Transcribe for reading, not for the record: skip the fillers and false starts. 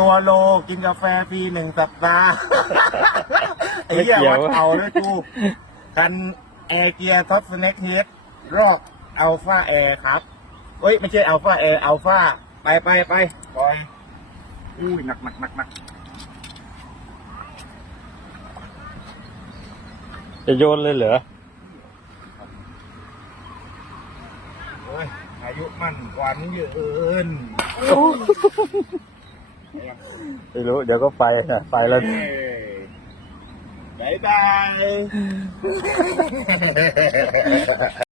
ตัวโลกินกาแฟฟรี1 สัปดาห์ ไอ้เหี้ยวัดเอาเลยกูกันแอร์เกียร์ท็อปสเน็กเฮดรอกอัลฟาแอร์ครับเฮ้ยไม่ใช่อัลฟาแอร์อัลฟาไปปล่อยอุ้ยหนักจะโยนเลยเหรอ เฮ้ยอายุมั่นกว่านี้เยอะเกิน ไม่รู้เดี๋ยวก็ไปนะไปแล้ว บ๊ายบาย